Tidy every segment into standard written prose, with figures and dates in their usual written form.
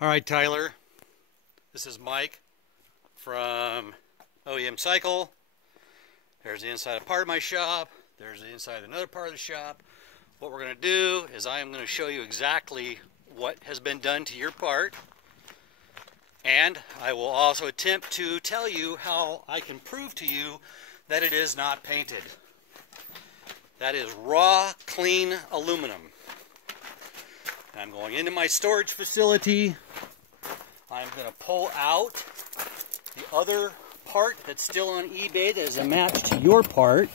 All right, Tyler, this is Mike from OEM Cycle. There's the inside of part of my shop. There's the inside of another part of the shop. What we're going to do is I am going to show you exactly what has been done to your part. And I will also attempt to tell you how I can prove to you that it is not painted. That is raw, clean aluminum. I'm going into my storage facility. I'm going to pull out the other part that's still on eBay that is a match to your part.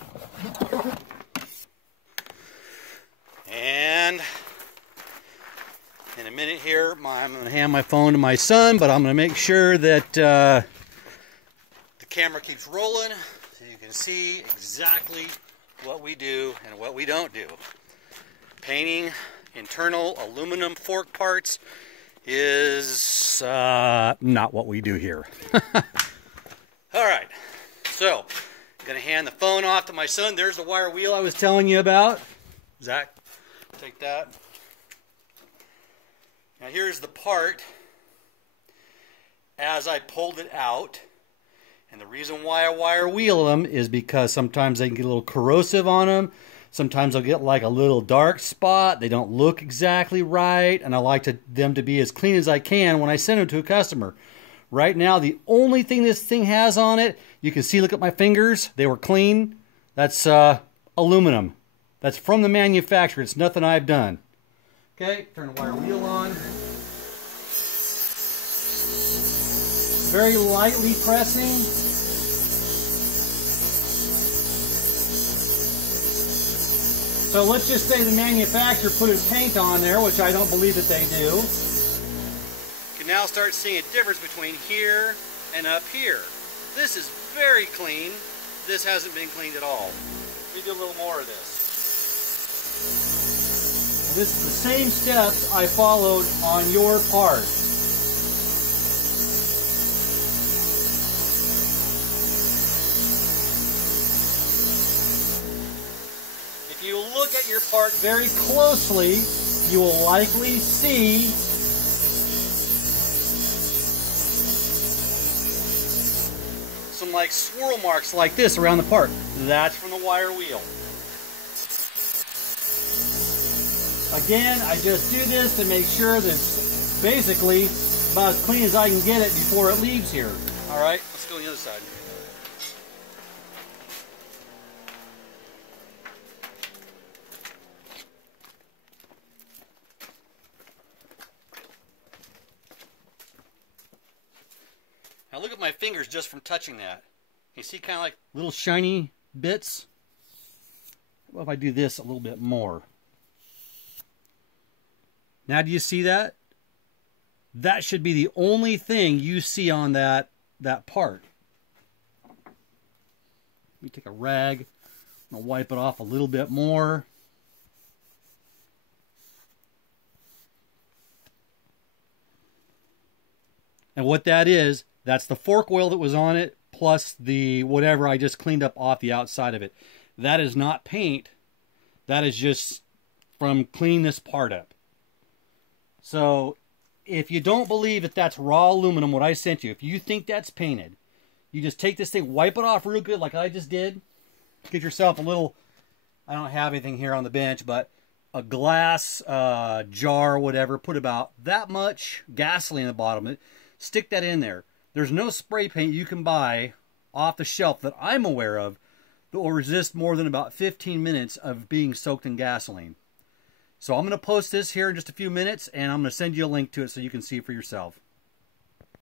And in a minute here, I'm going to hand my phone to my son, but I'm going to make sure that the camera keeps rolling so you can see exactly what we do and what we don't do. Painting internal aluminum fork parts is not what we do here. Alright, so I'm going to hand the phone off to my son. There's the wire wheel I was telling you about. Zach, take that. Now here's the part as I pulled it out. And the reason why I wire wheel them is because sometimes they can get a little corrosive on them. Sometimes they'll get like a little dark spot. They don't look exactly right. And I like them to be as clean as I can when I send them to a customer. Right now, the only thing this thing has on it, you can see, look at my fingers. They were clean. That's aluminum. That's from the manufacturer. It's nothing I've done. Okay, turn the wire wheel on. Very lightly pressing. So let's just say the manufacturer put his paint on there, which I don't believe that they do. You can now start seeing a difference between here and up here. This is very clean. This hasn't been cleaned at all. Let me do a little more of this. This is the same steps I followed on your part. If you look at your part very closely, you will likely see some like swirl marks like this around the part. That's from the wire wheel. Again, I just do this to make sure that it's basically about as clean as I can get it before it leaves here. Alright, let's go on the other side. Now look at my fingers just from touching that. You see kind of like little shiny bits? What if I do this a little bit more? Now do you see that? That should be the only thing you see on that part. Let me take a rag. I'm going to wipe it off a little bit more. And what that is, that's the fork oil that was on it, plus the whatever I just cleaned up off the outside of it. That is not paint. That is just from cleaning this part up. So, if you don't believe that that's raw aluminum, what I sent you, if you think that's painted, you just take this thing, wipe it off real good like I just did. Get yourself a little, I don't have anything here on the bench, but a glass jar or whatever. Put about that much gasoline at the bottom of it. Stick that in there. There's no spray paint you can buy off the shelf that I'm aware of that will resist more than about 15 minutes of being soaked in gasoline. So I'm going to post this here in just a few minutes, and I'm going to send you a link to it so you can see it for yourself.